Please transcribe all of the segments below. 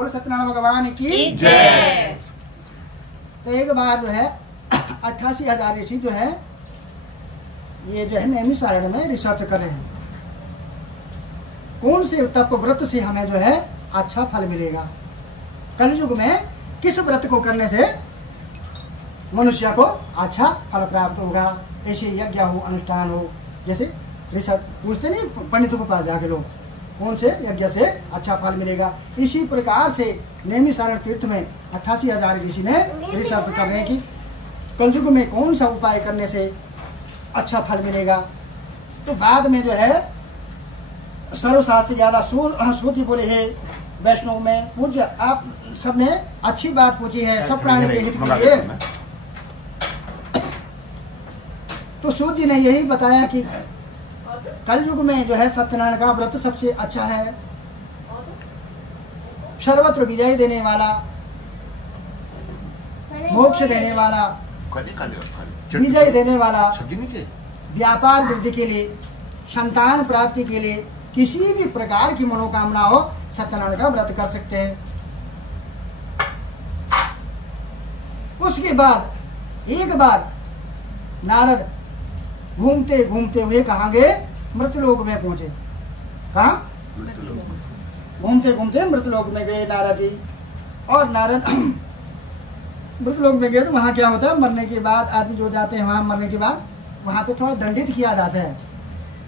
बोलो सत्यनारायण भगवान की जय। तो एक बार जो है 88,000 ऋषि जो है ये जो है नैमिषारण्य में रिसर्च कर रहे हैं कौन से तप व्रत से हमें जो है अच्छा फल मिलेगा। कलयुग में किस व्रत को करने से मनुष्य को अच्छा फल प्राप्त होगा। ऐसे यज्ञ हो, अनुष्ठान हो, जैसे रिसर्च पूछते नहीं पंडितों के पास जाके लोग कौन से यज्ञ से अच्छा फल मिलेगा। इसी प्रकार से नैमिषारण्य तीर्थ में 88,000 ऋषि ने रिसर्च कर रहे हैं कि कलयुग में कौन सा उपाय करने से अच्छा फल मिलेगा। तो बाद में जो है सर्वशास्त्र ज्यादा श्रुति बोले है वैष्णव में पूज्य आप सबने अच्छी बात पूछी है सब प्राणी के हित के लिए। तो सूत जी ने यही बताया कि कलयुग में जो है सत्यनारायण का व्रत सबसे अच्छा है, सर्वत्र विजय देने वाला, मोक्ष देने वाला, विजय देने वाला, व्यापार वृद्धि के लिए, संतान प्राप्ति के लिए, किसी भी प्रकार की मनोकामना हो सत्यनारायण का व्रत कर सकते हैं। उसके बाद एक बार नारद घूमते घूमते हुए कहाँ गए, मृतलोक में पहुंचे। कहा घूमते घूमते मृतलोक में गए नारद जी। और नारद मृतलोक में गए तो वहां क्या होता है, मरने के बाद आदमी जो जाते हैं वहां मरने के बाद वहां पे थोड़ा दंडित किया जाता है,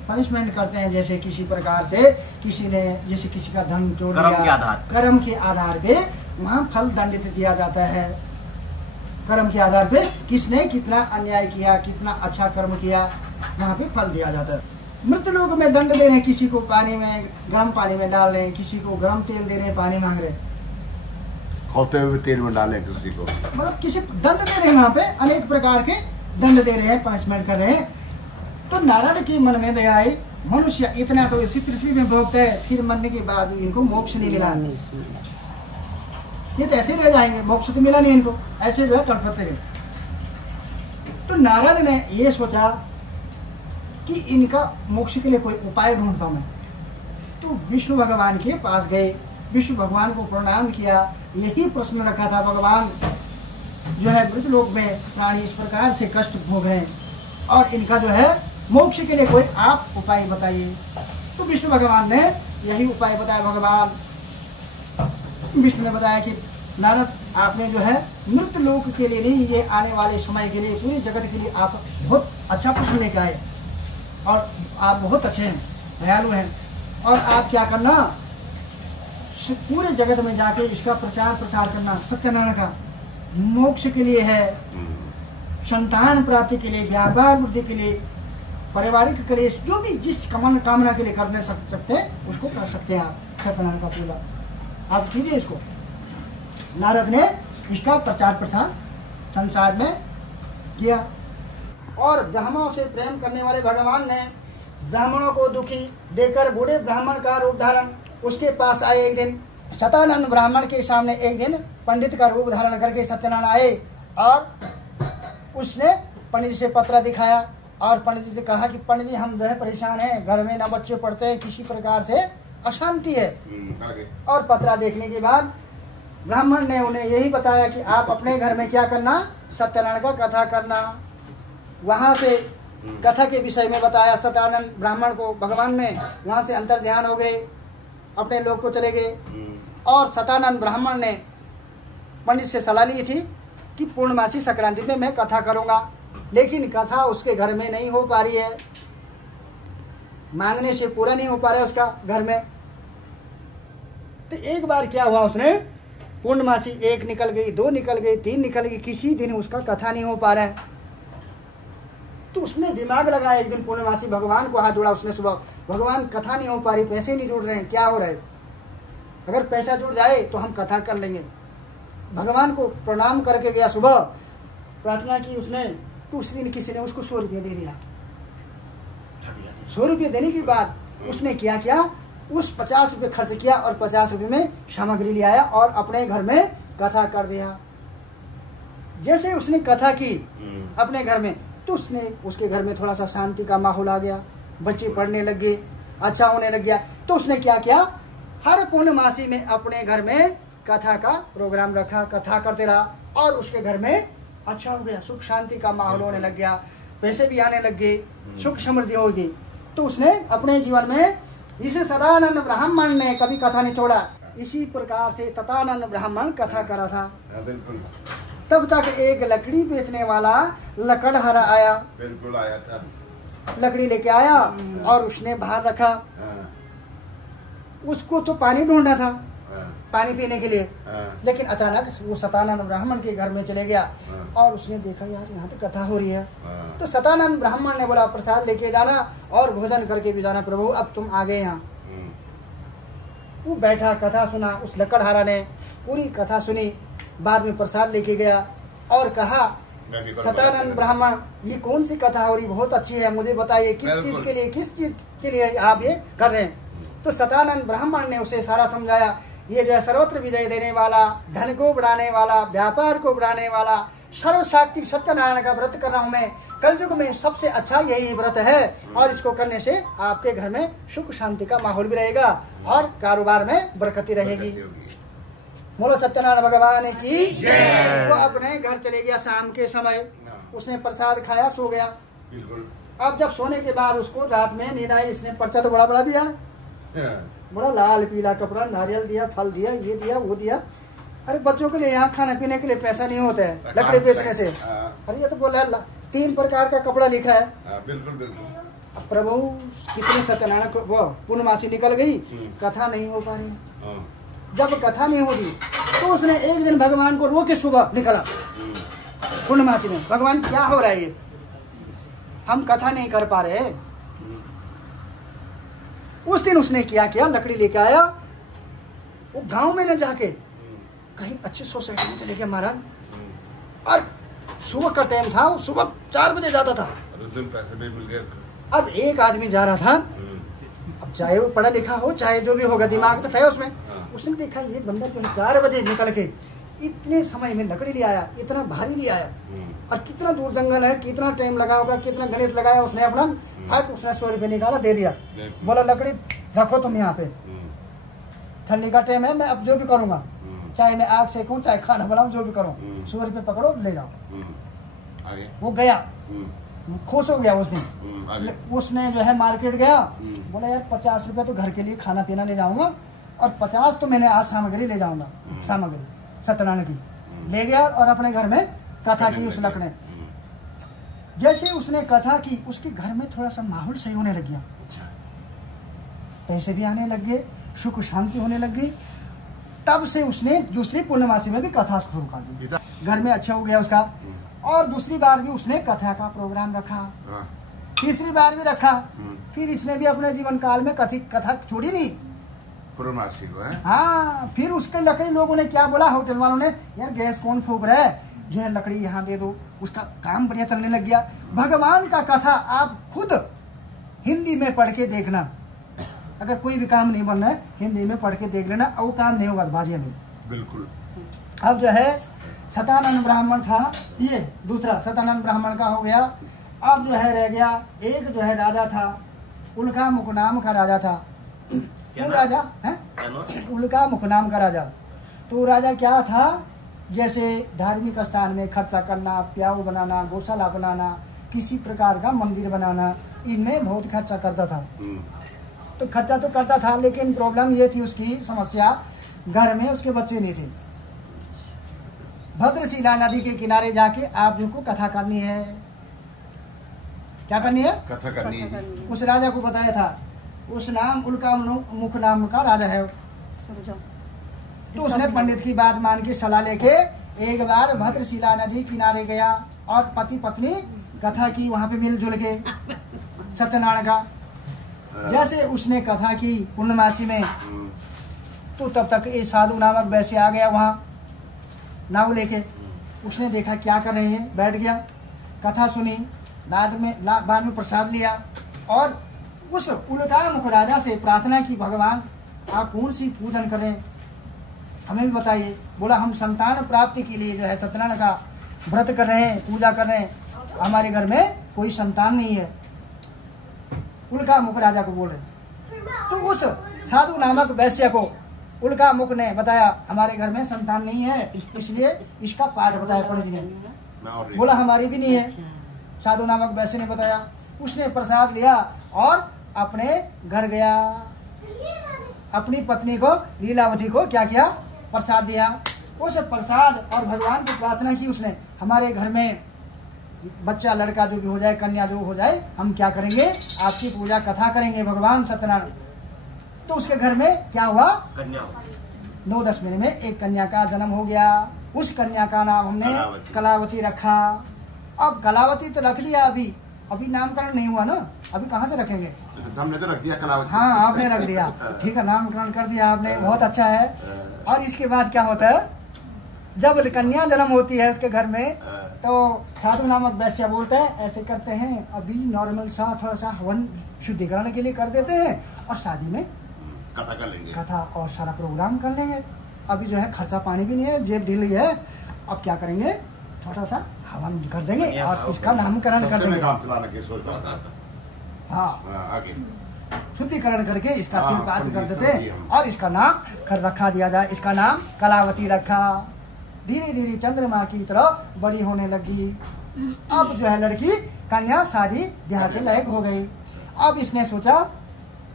पनिशमेंट करते हैं। जैसे किसी प्रकार से किसी ने जैसे किसी का धन चोर लिया, कर्म के आधार पे वहाँ फल दंडित दिया जाता है। कर्म के आधार पे किसने कितना अन्याय किया, कितना अच्छा कर्म किया, वहाँ पे फल दिया जाता है। मृत लोक में दंड दे रहे हैं, किसी को पानी में गर्म पानी में डाल रहे हैं, किसी को गर्म तेल दे रहे हैं, पानी मांग रहे हैं, होते हुए तेल में डाले किसी को, मतलब किसी दंड दे रहे हैं। वहाँ पे अनेक प्रकार के दंड दे रहे हैं, पनिशमेंट कर रहे हैं। तो नारद के मन में दया आई, मनुष्य इतना तो इसी पृथ्वी में भोगते हैं, फिर मरने के बाद इनको मोक्ष नहीं मिला, ये तो ऐसे रह जाएंगे, मोक्ष तो मिला नहीं इनको, ऐसे जो है तड़पते रहे। तो नारद ने ये सोचा कि इनका मोक्ष के लिए कोई उपाय ढूंढता हूं मैं। तो विष्णु भगवान के पास गए, विष्णु भगवान को प्रणाम किया, यही प्रश्न रखा था, भगवान जो है मृतलोक में प्राणी इस प्रकार से कष्ट भोग रहे हैं और इनका जो है मोक्ष के लिए कोई आप उपाय बताइए। तो विष्णु भगवान ने यही उपाय बताया। भगवान विष्णु ने बताया कि नारद आपने जो है मृत लोक के लिए नहीं, ये आने वाले समय के लिए, पूरे जगत के लिए आप बहुत अच्छा प्रश्न लेकर आए और आप बहुत अच्छे हैं, दयालु हैं। और आप क्या करना, पूरे जगत में जाके इसका प्रचार प्रसार करना, सत्यनारायण का मोक्ष के लिए है, संतान प्राप्ति के लिए, व्यापार वृद्धि के लिए, पारिवारिक क्लेश जो भी जिस कामना के लिए करने सकते हैं उसको कर सकते हैं आप। सत्यनारायण का पूजा आप कीजिए इसको। नारद ने इसका प्रचार प्रसार संसार में किया। और ब्राह्मणों से प्रेम करने वाले भगवान ने ब्राह्मणों को दुखी देकर बूढ़े ब्राह्मण का रूप धारण उसके पास आए। एक दिन सतानंद ब्राह्मण के सामने एक दिन पंडित का रूप धारण करके सत्यनारायण आए और उसने पंडित जी से पत्र दिखाया और पंडित जी से कहा कि पंडित जी हम जो है परेशान हैं, घर में ना बच्चे पढ़ते हैं, किसी प्रकार से अशांति है। और पत्रा देखने के बाद ब्राह्मण ने उन्हें यही बताया कि आप अपने घर में क्या करना, सत्यनारायण का कथा करना। वहां से कथा के विषय में बताया सत्यानंद ब्राह्मण को भगवान ने, वहां से अंतर ध्यान हो गए, अपने लोग को चले गए। और सत्यानंद ब्राह्मण ने पंडित से सलाह ली थी कि पूर्णमासी संक्रांति में मैं कथा करूंगा, लेकिन कथा उसके घर में नहीं हो पा रही है, मांगने से पूरा नहीं हो पा रहा है उसका घर में। तो एक बार क्या हुआ, उसने पूर्णमासी 1 निकल गई, 2 निकल गई, 3 निकल गई, किसी दिन उसका कथा नहीं हो पा रहा है। तो उसने दिमाग लगाया, एक दिन पूर्णमासी भगवान को हाथ जोड़ा उसने सुबह, भगवान कथा नहीं हो पा रही, पैसे नहीं जुड़ रहे हैं, क्या हो रहा है, अगर पैसा जुड़ जाए तो हम कथा कर लेंगे। भगवान को प्रणाम करके गया, सुबह प्रार्थना की उसने। तो उस दिन किसी ने उसको 100 रुपये दे दिया। 100 रुपये देने के बाद उसने क्या किया, उस 50 रुपये खर्च किया और 50 रुपये में सामग्री ले आया और अपने घर में कथा कर दिया। जैसे उसने कथा की अपने घर में, तो उसने उसके घर में थोड़ा सा शांति का माहौल आ गया, बच्चे पढ़ने लग गए, अच्छा होने लग गया। तो उसने क्या किया, हर पूर्णमासी में अपने घर में कथा का प्रोग्राम रखा, कथा करते रहा और उसके घर में अच्छा हो गया, सुख शांति का माहौल होने लग गया, पैसे भी आने लग गए, सुख समृद्धि होगी। तो उसने अपने जीवन में इस सदानंद ब्राह्मण ने कभी कथा नहीं छोड़ा। इसी प्रकार से तथानंद ब्राह्मण कथा करा था। बिल्कुल। तब तक एक लकड़ी बेचने वाला लकड़हारा आया। बिल्कुल आया था। लकड़ी लेके आया और उसने बाहर रखा। उसको तो पानी ढूंढना था, पानी पीने के लिए, लेकिन अचानक वो सतानंद ब्राह्मण के घर में चले गया और उसने देखा यार यहाँ तो कथा हो रही है। तो सतानंद ब्राह्मण ने बोला प्रसाद लेके जाना और भोजन करके भी जाना प्रभु, अब तुम आ गए यहाँ। वो बैठा कथा सुना, उस लकड़हारा ने पूरी कथा सुनी, बाद में प्रसाद लेके गया और कहा सतानंद ब्राह्मण ये कौन सी कथा हो रही, बहुत अच्छी है, मुझे बताइए किस चीज के लिए आप ये कर रहे हैं। तो सतानंद ब्राह्मण ने उसे सारा समझाया, ये जो है सर्वत्र विजय देने वाला, धन को बढ़ाने वाला, व्यापार को बढ़ाने वाला, सर्वशक्ति सत्यनारायण का व्रत कर रहा हूँ मैं, कलयुग में सबसे अच्छा यही व्रत है और इसको करने से आपके घर में सुख शांति का माहौल भी रहेगा और कारोबार में बरकती रहेगी। बोलो सत्यनारायण भगवान की जय। वो अपने घर चले गया शाम के समय, उसने प्रसाद खाया, सो गया। अब जब सोने के बाद उसको रात में नींद आई, इसने पर्चा तो बड़ा बड़ा दिया, बड़ा लाल पीला कपड़ा, नारियल दिया, फल दिया, ये दिया वो दिया। अरे बच्चों के लिए यहाँ खाने पीने के लिए पैसा नहीं होता है लकड़ी बेचने से। अरे ये तो बोला 3 प्रकार का कपड़ा लिखा है। बिल्कुल बिल्कुल। अब प्रभु कितने सत्यनारायण को वो पूर्णमासी निकल गई, कथा नहीं हो पा रही। जब कथा नहीं होगी तो उसने एक दिन भगवान को रो के सुबह निकला पूर्णमासी में, भगवान क्या हो रहा है ये, हम कथा नहीं कर पा रहे। उस दिन उसने क्या किया, लकड़ी लेके आया, वो गांव में न जाके कहीं अच्छी सोसाइटी में चले गया महाराज। और सुबह का टाइम था, सुबह 4 बजे जाता था। पैसे भी मिल गए। अब एक आदमी जा रहा था, अब चाहे वो पढ़ा लिखा हो चाहे जो भी होगा, दिमाग तो था उसमें। उसने देखा ये बंदा जो 4 बजे निकल के इतने समय में लकड़ी ले आया, इतना भारी ले आया और कितना दूर जंगल है, कितना टाइम लगा होगा, कितना गणित लगाया उसने अपना। आज उसने 100 रुपये निकाला, दे दिया, बोला लकड़ी रखो तुम यहाँ पे, ठंडी का टाइम है, मैं अब जो भी करूंगा, चाहे मैं आग सेकूं चाहे खाना बनाऊं, जो भी करूं, 100 रुपये पकड़ो ले जाओ। वो गया, खुश हो गया उस दिन। उसने जो है मार्केट गया, बोला यार 50 रुपये तो घर के लिए खाना पीना ले जाऊंगा और 50 तो मैंने आज सामग्री ले जाऊंगा, सामग्री सत्यनारायण की ले गया और अपने घर में कथा की उस लकड़ी। जैसे उसने कथा की, उसके घर में थोड़ा सा माहौल सही होने लग गया, पैसे भी आने लग गए, सुख शांति होने लग गई। तब से उसने दूसरी पूर्णमासी में भी कथा शुरू कर दी, घर में अच्छा हो गया उसका। और दूसरी बार भी उसने कथा का प्रोग्राम रखा, तीसरी बार भी रखा। फिर इसने भी अपने जीवन काल में कथा छोड़ी नहीं, पूर्णमासी को है। हाँ, फिर उसके लकड़ी लोगों ने क्या बोला, होटल वालों ने, यार गैस कौन फूक रहा है, जो है लकड़ी यहाँ दे दो। उसका काम बढ़िया चलने लग गया। भगवान का कथा आप खुद हिंदी में पढ़ के देखना, अगर कोई भी काम नहीं बनना है हिंदी में पढ़ के देख लेना, और वो काम नहीं होगा बाजिया नहीं। बिल्कुल। अब जो है सतानंद ब्राह्मण था, ये दूसरा सतानंद ब्राह्मण का हो गया। अब जो है रह गया एक जो है राजा था, उल्का मुख नाम का राजा था। वो राजा है उल्का मुख नाम का राजा। तो राजा क्या था, जैसे धार्मिक स्थान में खर्चा करना, प्याऊ बनाना, गौशाला बनाना, किसी प्रकार का मंदिर बनाना, इनमें बहुत खर्चा करता था। तो खर्चा तो करता था, लेकिन प्रॉब्लम ये थी, उसकी समस्या घर में उसके बच्चे नहीं थे। भद्रशिला नदी के किनारे जाके आप जो को कथा करनी है, क्या करनी है, कथा करनी है। उस राजा को बताया था, उस नाम उल्का मुख नाम का राजा है। तो उसने पंडित की बात मान के सलाह लेके एक बार भद्रशिला नदी किनारे गया और पति पत्नी कथा की वहां पे मिलजुल के सत्यनारायण का। जैसे उसने कथा की पूर्णमासी में, तो तब तक ये साधु नामक वैसे आ गया वहां नाव लेके। उसने देखा क्या कर रहे हैं, बैठ गया, कथा सुनी, बाद में प्रसाद लिया और उस उल्का मुख राजा से प्रार्थना की, भगवान आप कौन सी पूजन करें, हमें भी बताइए। बोला हम संतान प्राप्ति के लिए जो है सत्यनारायण का व्रत कर रहे हैं, पूजा कर रहे हैं, हमारे घर में कोई संतान नहीं है। उल्का मुख राजा को बोल रहे। तो उस साधु नामक वैश्य को उल्का मुख ने बताया हमारे घर में संतान नहीं है, इसलिए इसका पाठ बताया पंडित जी ने। बोला हमारी भी नहीं है। साधु नामक वैश्य ने बताया, उसने प्रसाद लिया और अपने घर गया। अपनी पत्नी को लीलावती को क्या किया, प्रसाद दिया। उस प्रसाद और भगवान की प्रार्थना की उसने, हमारे घर में बच्चा लड़का जो भी हो जाए, कन्या जो हो जाए, हम क्या करेंगे, आपकी पूजा कथा करेंगे भगवान सत्यनारायण। तो उसके घर में क्या हुआ, कन्या 9-10 महीने में एक कन्या का जन्म हो गया। उस कन्या का नाम हमने कलावती रखा। अब कलावती तो रख दिया, अभी नामकरण नहीं हुआ ना, अभी कहाँ से रखेंगे, हमने तो रख दिया कलावती। हाँ आपने रख दिया, ठीक है, नामकरण कर दिया आपने, बहुत अच्छा है। और इसके बाद क्या होता है, जब कन्या जन्म होती है उसके घर में, तो साधु नामक वैश्य बोलते हैं ऐसे करते हैं, अभी नॉर्मल सा थोड़ा सा हवन शुद्धिकरण के लिए कर देते हैं और शादी में कथा कर लेंगे, कथा और सारा प्रोग्राम कर लेंगे। अभी जो है खर्चा पानी भी नहीं है, जेब ढीली है, अब क्या करेंगे, थोड़ा सा हवन कर देंगे और इसका नामकरण कर देंगे। हाँ आगे शुद्धिकरण करके इसका तिलपात कर देते हैं और इसका नाम कर रखा दिया जाए। इसका नाम कलावती रखा। धीरे धीरे चंद्रमा की तरह बड़ी होने लगी। अब जो है लड़की कन्या शादी ब्याह के लायक हो गई। अब इसने सोचा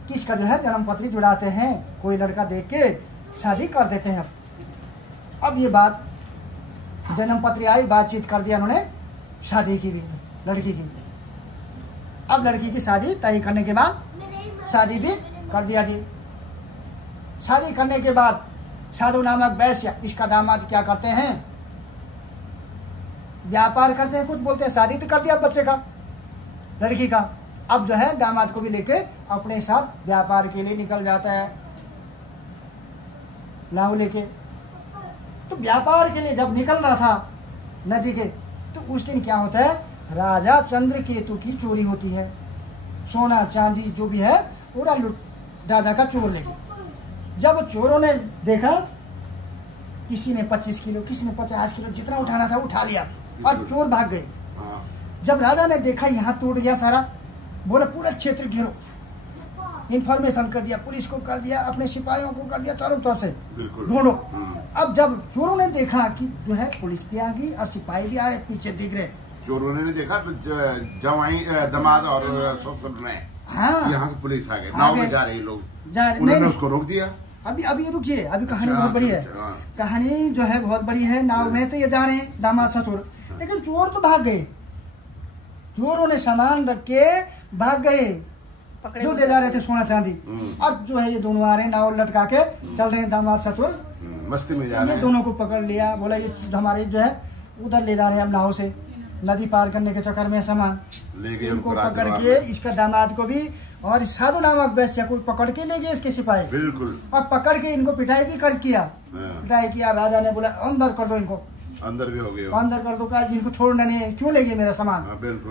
कि इसका जो है जन्म पत्री जुड़ाते हैं, कोई लड़का देख के शादी कर देते हैं। अब ये बात जन्म पत्री आई, बातचीत कर दिया उन्होंने, शादी की भी लड़की की। अब लड़की की शादी तय करने के बाद शादी भी कर दिया जी। शादी करने के बाद साधु नामक वैश्य इसका दामाद क्या करते हैं, व्यापार करते हैं, कुछ बोलते हैं। शादी तो कर दिया बच्चे का, लड़की का, अब जो है दामाद को भी लेके अपने साथ व्यापार के लिए निकल जाता है नाव लेके। तो व्यापार के लिए जब निकल रहा था नदी के, तो उस दिन क्या होता है, राजा चंद्रकेतु की चोरी होती है। सोना चांदी जो भी है पूरा लुट राजा का चोर ले गए। जब चोरों ने देखा, किसी ने 25 किलो, किसी ने 50 किलो, जितना उठाना था उठा लिया और चोर भाग गए। जब राजा ने देखा यहाँ टूट गया सारा, बोले पूरा क्षेत्र घेरो, इंफॉर्मेशन कर दिया, पुलिस को कर दिया, अपने सिपाहियों को कर दिया, चारों तरफ से ढूंढो। अब जब चोरों ने देखा कि जो है पुलिस भी आ गई और सिपाही भी आ रहे, पीछे दिख रहे, चोरों ने देखा जवाई दमाद और ससुर ने, हाँ यहाँ से पुलिस आ गई, नाव में जा रहे लोग, उन्होंने उसको रोक दिया। अभी रुकिए, अभी कहानी बहुत बड़ी है। कहानी जो है बहुत बड़ी है। नाव में तो ये जा रहे हैं दामाद ससुर, लेकिन चोर तो भाग गए। चोरों ने सामान रख के भाग गए, जो ले जा रहे थे सोना चांदी। अब जो है ये दोनों आ रहे हैं, नाव लटका के चल रहे हैं दामाद ससुर, मस्ती में जा रहे हैं। ये दोनों को पकड़ लिया, बोला ये हमारे जो है उधर ले जा रहे हैं हम नाव से, नदी पार करने के चक्कर में सामान ले गए। इनको पकड़ के इसका दामाद को भी और साधु नामक वैश्य को पकड़ के ले गए इसके सिपाही, बिल्कुल। और पकड़ के इनको पिटाई भी कर किया, पिटाई किया। राजा ने बोला अंदर कर दो इनको, अंदर भी हो गए, अंदर कर दो का, इनको छोड़ना नहीं, क्यों ले गए मेरा सामान,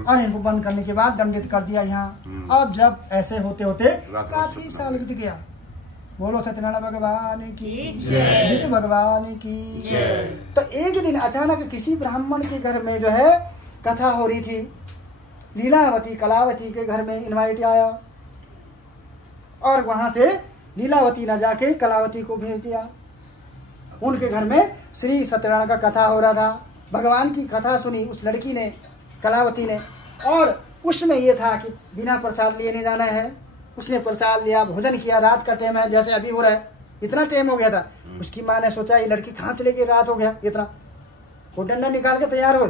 और इनको बंद करने के बाद दंडित कर दिया यहाँ। अब जब ऐसे होते होते काफी साल बीत गया। बोलो सत्यनारायण भगवान की जय, विष्णु भगवान की जय। तो एक दिन अचानक किसी ब्राह्मण के घर में जो है कथा हो रही थी, लीलावती कलावती के घर में इनवाइट आया और वहां से लीलावती न जाके कलावती को भेज दिया। उनके घर में श्री सत्यनारायण का कथा हो रहा था। भगवान की कथा सुनी उस लड़की ने, कलावती ने, और उसमें ये था कि बिना प्रसाद लिए नहीं जाना है। उसने प्रसाद लिया, भोजन किया, रात का टाइम है, जैसे अभी हो रहा है, इतना टाइम हो गया था। उसकी माँ ने सोचा ये लड़की कहाँ चले गई, रात हो गया इतना, वो डंडा निकाल के तैयार हो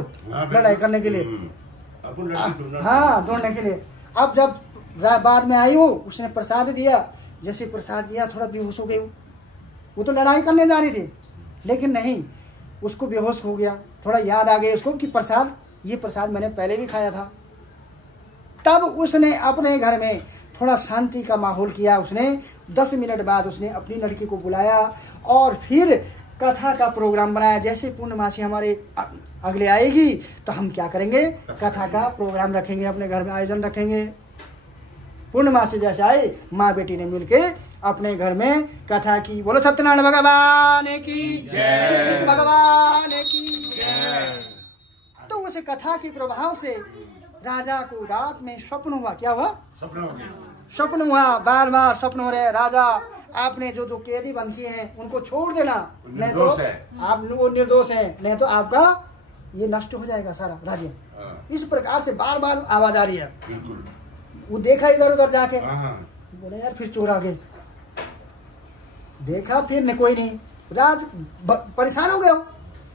लड़ाई करने के लिए, हाँ ढूंढने के लिए। अब जब बाद में आई हो, उसने प्रसाद दिया, जैसे प्रसाद दिया थोड़ा बेहोश हो गई। वो तो लड़ाई करने जा रही थी, लेकिन नहीं, उसको बेहोश हो गया। थोड़ा याद आ गई उसको कि प्रसाद, ये प्रसाद मैंने पहले भी खाया था। तब उसने अपने घर में थोड़ा शांति का माहौल किया। उसने 10 मिनट बाद उसने अपनी लड़की को बुलाया और फिर कथा का प्रोग्राम बनाया। जैसे पूर्णमासी हमारे अगले आएगी तो हम क्या करेंगे, कथा का प्रोग्राम रखेंगे, अपने घर में आयोजन रखेंगे। पूर्णमासी जैसे आई, माँ बेटी ने मिलके अपने घर में कथा की। बोलो सत्यनारायण भगवान की जय, भगवान की जय। तो उस कथा के प्रभाव से राजा को रात में स्वप्न हुआ। क्या हुआ? स्वप्न हुआ, बार बार स्वप्न हो रहे। राजा आपने जो कैदी बंद किए हैं उनको छोड़ देना, नहीं तो आप वो निर्दोष है, नहीं तो आपका ये नष्ट हो जाएगा सारा राज्य। इस प्रकार से बार बार आवाज आ रही है। वो देखा इधर उधर जाके, बोले यार फिर चोर आ गए। देखा फिर ने कोई नहीं, राज परेशान हो गया।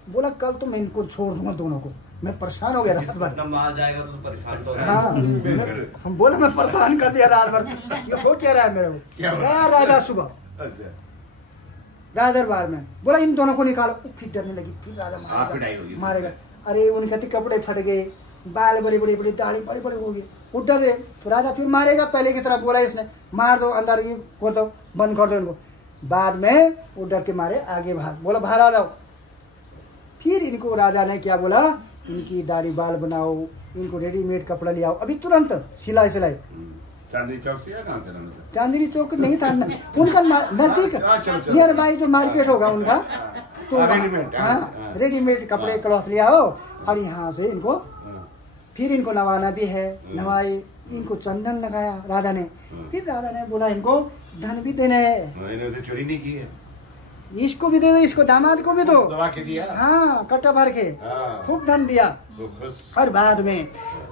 बोला कल तो मैं इनको छोड़ दूंगा दोनों को, मैं परेशान हो गया रात भर। मार जाएगा तो परेशान तो हाँ, हम बोले मैं परेशान कर दिया रात भर। ये हो क्या रहा है मेरे को? राजा सुबह राजदरबार में बोला इन दोनों को निकालो। फिर डरने लगी, फिर राजा मारेगा। अरे उनके कपड़े फट गए, बाल बड़े बड़े बड़े, दाढ़ी बड़े बड़े हो गए, वो डर रहे। तो राजा फिर मारेगा, पहले की तरह बोला इसने, मार दो अंदर, ये को दो, बंद कर दो इनको। बाद में वो डर के मारे आगे भाग, बोला बाहर आ जाओ। फिर इनको राजा ने क्या बोला, इनकी दाढ़ी बाल बनाओ, इनको रेडीमेड कपड़ा ले आओ अभी तुरंत, सिलाई सिलाई। चांदनी चौक से या कहाँ से? चांदनी चौक नहीं था उनका, नजदीक नियर बाई जो मार्केट होगा उनका, तो हाँ रेडीमेड कपड़े क्लॉथ ले आओ और यहाँ से इनको, फिर इनको नवाना भी है। नवाए, इनको चंदन लगाया राजा ने। फिर राजा ने बोला इनको धन भी देने है, चोरी नहीं की है, इसको भी दे दो, इसको दामाद को भी दो, दवा के दिया। हाँ कट्टा भर के खूब धन दिया। और बाद में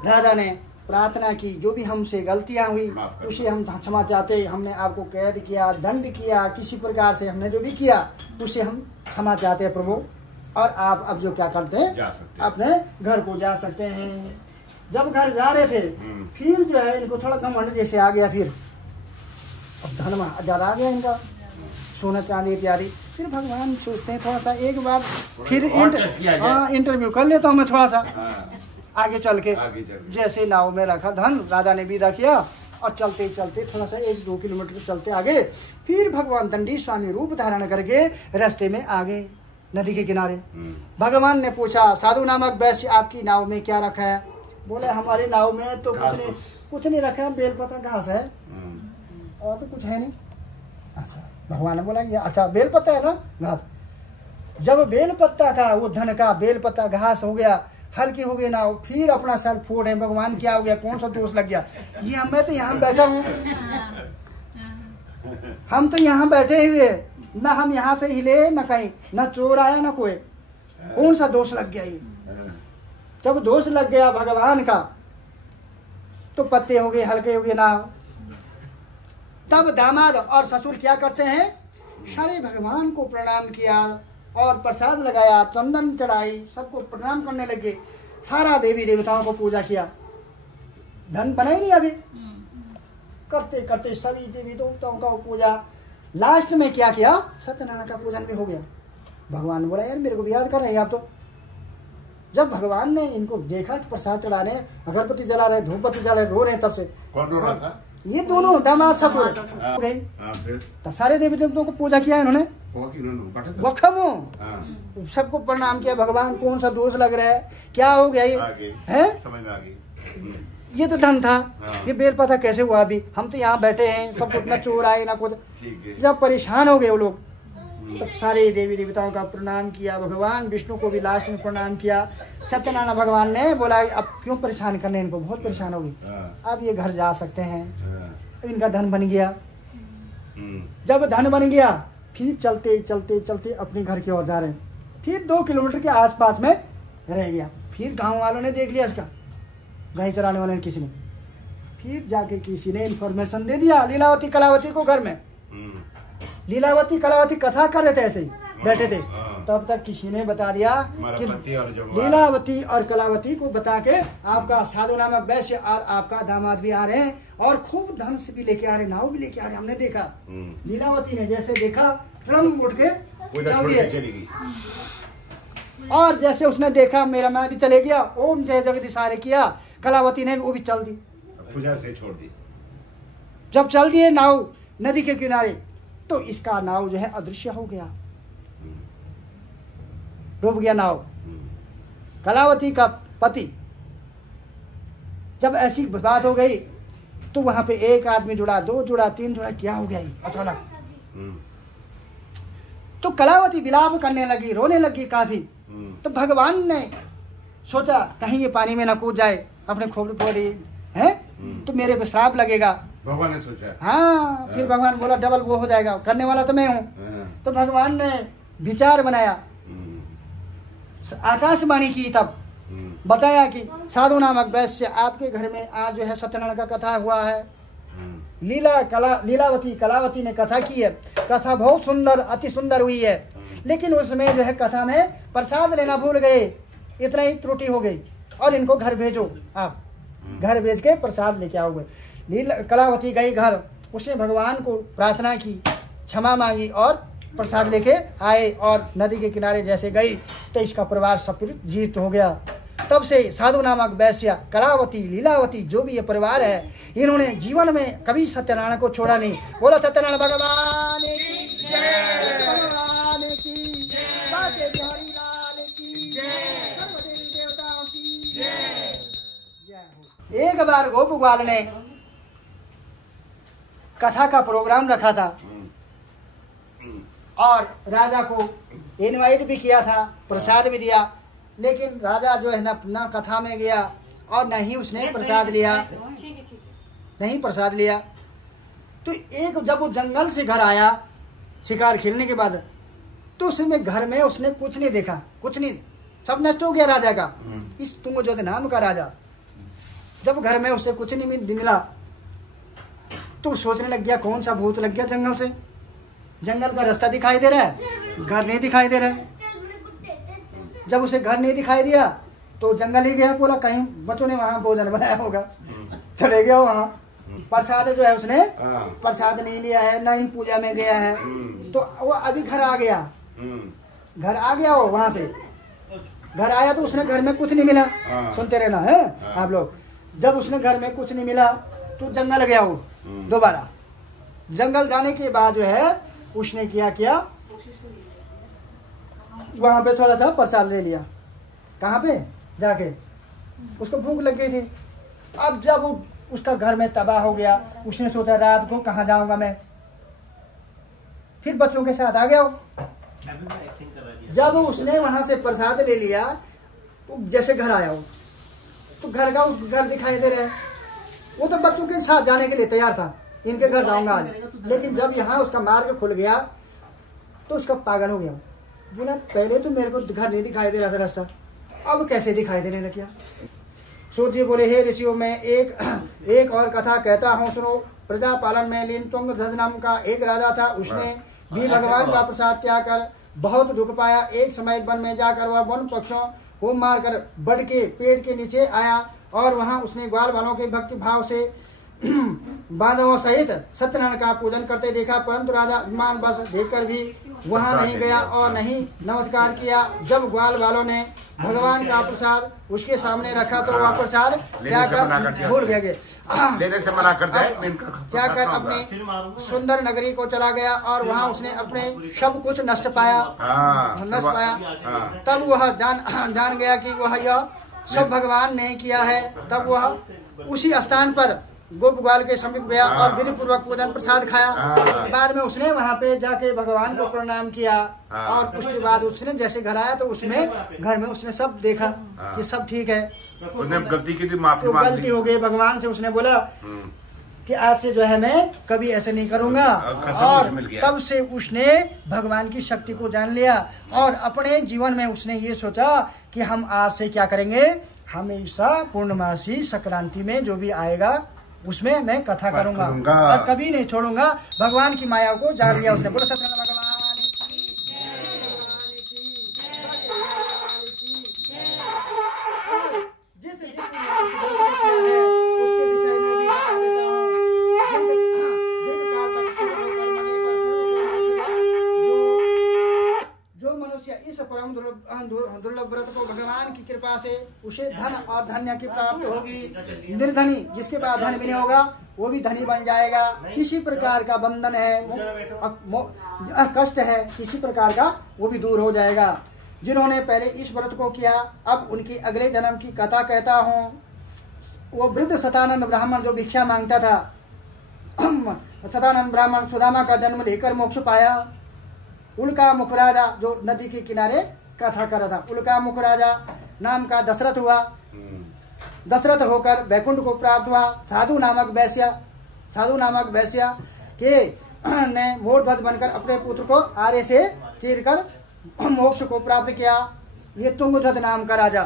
राजा ने प्रार्थना की, जो भी हमसे गलतियां हुई उसे हम क्षमा चाहते, हमने आपको कैद किया, दंड किया, किसी प्रकार से हमने जो भी किया उसे हम क्षमा चाहते हैं प्रभु, और आप अब जो क्या करते हैं अपने घर को जा सकते हैं। जब घर जा रहे थे फिर जो है इनको थोड़ा घमंड जैसे आ गया, फिर अब धन ज्यादा आ गया इनका, सोना चांदी इत्यादि। फिर भगवान सोचते हैं थोड़ा सा एक बार फिर इंटरव्यू कर लेता हूँ मैं थोड़ा सा आगे चल के। जैसे नाव में रखा धन, राजा ने विदा किया और चलते चलते थोड़ा सा 1-2 किलोमीटर चलते आगे, फिर भगवान दंडी स्वामी रूप धारण करके रास्ते में आ गए नदी के किनारे। भगवान ने पूछा, साधु नामक वैश्य आपकी नाव में क्या रखा है? बोले हमारी नाव में तो कुछ नहीं रखा है, बेलपत्र घास है और तो कुछ है नहीं। अच्छा, भगवान ने बोला ये अच्छा बेलपत्ता है ना घास। जब बेलपत्ता का वो धन का बेलपत्ता घास हो गया, हल्की हो गई नाव, फिर अपना सर फोड़े, भगवान क्या हो गया, कौन सा दोष लग गया? ये मैं तो यहाँ बैठा हूँ, हम तो यहाँ बैठे हुए, न हम यहाँ से हिले न कहीं, न चोर आया न कोई, कौन सा दोष लग गया? ये जब दोष लग गया भगवान का तो पत्ते हो गए, हल्के हो गए नाव। तब दामाद और ससुर क्या करते हैं, सारे भगवान को प्रणाम किया और प्रसाद लगाया, चंदन चढ़ाई, सबको प्रणाम करने लगे, सारा देवी देवताओं को पूजा किया। धन बना ही नहीं अभी, करते करते सभी देवी देवताओं का पूजा। लास्ट में क्या किया, सत्यनारायण का पूजन भी हो गया। भगवान बोला यार मेरे को भी याद कर रहे हैं आप तो। जब भगवान ने इनको देखा कि प्रसाद चढ़ा रहे, अगरबत्ती जला रहे, धूपबत्ती जला रहे, रो रहे, तब से कौन रो रहा था? ये दोनों दामाद ससुर गए। तो सारे देवी देवताओं को पूजा किया इन्होंने, वखम सबको प्रणाम किया। भगवान कौन सा दोष लग रहा है, क्या हो गया ये है? समझ में आ गई। ये तो धन था, ये बेलपत्ता कैसे हुआ? अभी हम तो यहाँ बैठे हैं, सब कुछ, न चोर आए ना कुछ। जब परेशान हो गए वो लोग, तब सारे देवी देवताओं का प्रणाम किया। भगवान विष्णु को भी लास्ट में प्रणाम किया। सत्यनारायण भगवान ने बोला अब क्यों परेशान करने, इनको बहुत परेशान होगी, अब ये घर जा सकते हैं। इनका धन बन गया। जब धन बन गया फिर चलते चलते चलते अपने घर की ओर जा रहे हैं। फिर 2 किलोमीटर के आसपास में रह गया। फिर गांव वालों ने देख लिया इसका, गाय चराने वाले ने, किसी ने फिर जाके किसी ने इन्फॉर्मेशन दे दिया लीलावती कलावती को। घर में लीलावती कलावती कथा कर रहे थे, ऐसे ही बैठे थे, तब तक किसी ने बता दिया कि लीलावती और कलावती को बता के आपका साधु नामक वैश्य और आपका दामाद भी आ रहे हैं और खूब धन से भी लेके आ रहे, नाव भी लेके आ रहे। हमने देखा, लीलावती ने जैसे देखा तुरंत उठ के चल दिए, और जैसे उसने देखा मेरा मैं भी चले गया, ओम जय जगदीश सारे किया, कलावती ने वो भी चल दी, पूजा से छोड़ दी। जब चल दिए नाव नदी के किनारे, तो इसका नाव जो है अदृश्य हो गया, डूब गया नाव। कलावती का पति, जब ऐसी बात हो गई तो वहां पे एक आदमी जुड़ा, 2 जुड़ा, 3 जुड़ा, क्या हो गया अचानक? तो कलावती विलाप करने लगी, रोने लगी काफी। तो भगवान ने सोचा कहीं ये पानी में ना कूद जाए, अपने खोपड़ी फोड़ी है तो मेरे पे श्राप लगेगा। भगवान ने सोचा। हाँ, फिर भगवान बोला डबल वो हो जाएगा, करने वाला तो मैं हूँ। तो भगवान ने विचार बनाया, आकाशवाणी की, तब बताया कि साधु नामक वैश्य आपके घर में आज जो है सत्यनारायण का कथा हुआ है। लीलावती कलावती ने कथा की है, कथा बहुत सुंदर, अति सुंदर हुई है, लेकिन उसमें जो है कथा में प्रसाद लेना भूल गए, इतना ही त्रुटि हो गई, और इनको घर भेजो, आप घर भेज के प्रसाद लेके आओगे। कलावती गई घर, उसने भगवान को प्रार्थना की, क्षमा मांगी और प्रसाद लेके आए, और नदी के किनारे जैसे गई तो इसका परिवार सब जीत हो गया। तब से साधु नामक वैश्य, कलावती, लीलावती जो भी ये परिवार है, इन्होंने जीवन में कभी सत्यनारायण को छोड़ा नहीं। बोला सत्यनारायण भगवान की जय, भगवान की जय, बिहारी लाल की जय, सर्वदेवी देवताओं की जय। एक बार गोप ग्वाल ने कथा का प्रोग्राम रखा था और राजा को इनवाइट भी किया था, प्रसाद भी दिया, लेकिन राजा जो है ना कथा में गया और नहीं उसने प्रसाद लिया, नहीं प्रसाद लिया। तो एक जब वो जंगल से घर आया शिकार खेलने के बाद, तो उसमें घर में उसने कुछ नहीं देखा, कुछ नहीं, सब नष्ट हो गया राजा का, इस तुंग जो नाम का राजा। जब घर में उसे कुछ नहीं मिला तो सोचने लग गया कौन सा भूत लग गया जंगल से, जंगल का रास्ता दिखाई दे रहा है, घर नहीं दिखाई दे रहा है। जब उसे घर नहीं दिखाई दिया तो जंगल ही गया, बोला कहीं बच्चों ने वहां भोजन बनाया होगा, चले गया वहां। प्रसाद जो है उसने प्रसाद नहीं लिया है, न ही पूजा में गया है, तो वो अभी घर आ गया, घर आ गया वो वहां से घर आया तो उसने घर में कुछ नहीं मिला। सुनते रहना है आप लोग। जब उसने घर में कुछ नहीं मिला तो जंगल गया वो दोबारा। जंगल जाने के बाद जो है उसने क्या वहां पे थोड़ा सा प्रसाद ले लिया, कहाँ पे जाके, उसको भूख लग गई थी। अब जब उसका घर में तबाह हो गया, उसने सोचा रात को कहाँ जाऊंगा मैं, फिर बच्चों के साथ आ गया। जब उसने वहां से प्रसाद ले लिया तो जैसे घर आया हो तो घर दिखाई दे रहा है। वो तो बच्चों के साथ जाने के लिए तैयार था, इनके घर जाऊंगा आज, लेकिन जब यहाँ उसका मार्ग खुल गया तो उसका पागल हो गया। बोला पहले तो मेरे को घर नहीं दिखाई दे रहा था रास्ता, अब कैसे दिखाई देने लग गया। सोचिए, बोले हे ऋषियों, मैं एक और कथा कहता हूँ सुनो। प्रजा पालन में लीन तुंग नाम का एक राजा था, उसने भी भगवान का प्रसाद त्याग कर बहुत दुख पाया। एक समय वन में जाकर वह वन पक्षों को मारकर बढ़ के पेड़ के नीचे आया और वहां उसने ग्वाल वालों के भक्ति भाव से बांधवों सहित सत्यनारायण का पूजन करते देखा, परंतु राजा अभिमान बस देखकर भी वहां नहीं गया और नहीं नमस्कार किया। जब ग्वाल वालों ने भगवान का प्रसाद उसके सामने रखा तो वह प्रसाद क्या कर भूल गया, लेने से मना कर दिया, क्या कर अपने सुंदर नगरी को चला गया और वहां उसने अपने सब कुछ नष्ट पाया। तब वह जान गया कि वह यह सब भगवान ने किया है। तब वह उसी स्थान पर गोप ग्वाल के समीप गया और विधि पूर्वक पूजन प्रसाद खाया। बाद में उसने वहां पे जाके भगवान को प्रणाम किया और उसके बाद उसने जैसे घर आया तो उसमें घर में उसने सब देखा कि सब ठीक है। उसने गलती की थी, माफी तो गलती हो गई। भगवान से उसने बोला कि आज से जो है मैं कभी ऐसे नहीं करूंगा, और तब से उसने भगवान की शक्ति को जान लिया और अपने जीवन में उसने ये सोचा कि हम आज से क्या करेंगे, हमेशा पूर्णमासी संक्रांति में जो भी आएगा उसमें मैं कथा करूंगा और कभी नहीं छोड़ूंगा। भगवान की माया को जान लिया उसने। बोलो सत्यनारायण भगवान जिस उसके विषय में भी बता देता हूँ। जो मनुष्य इस परम दुर्लभ व्रत को भगवान की कृपा से उसे धन और धन्य की प्राप्त होगी। निर्धनी जिसके पास धन भी नहीं होगा वो भी धनी बन जाएगा। किसी प्रकार का बंधन है, कष्ट है, किसी प्रकार का वो भी दूर हो जाएगा। जिन्होंने पहले इस व्रत को किया अब उनकी अगले जन्म की कथा कहता हूँ। वो वृद्ध सतानंद ब्राह्मण जो भिक्षा मांगता था, सतानंद ब्राह्मण सुदामा का जन्म लेकर मोक्ष पाया। उल्का मुख राजा जो नदी के किनारे कथा कर रहा था, उल्का मुख राजा नाम का दशरथ हुआ। दशरथ होकर वैकुंठ को प्राप्त हुआ। साधु नामक वैश्य साधु नामक वैश्या के ने मूढ़ध्वज बनकर अपने पुत्र को आरे से चीरकर मोक्ष को प्राप्त किया। ये तुंगध्वज नाम का राजा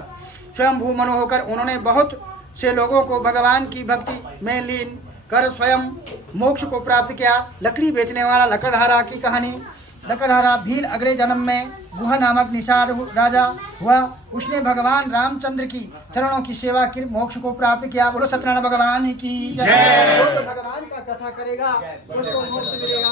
स्वयं भू मनो होकर उन्होंने बहुत से लोगों को भगवान की भक्ति में लीन कर स्वयं मोक्ष को प्राप्त किया। लकड़ी बेचने वाला लकड़हारा की कहानी। लकड़हारा भील अगले जन्म में गुहा नामक निषाद राजा हुआ। उसने भगवान रामचंद्र की चरणों की सेवा कर मोक्ष को प्राप्त किया। बोलो सत्यनारायण भगवान की जय। जो भगवान का कथा करेगा उसको मोक्ष मिलेगा।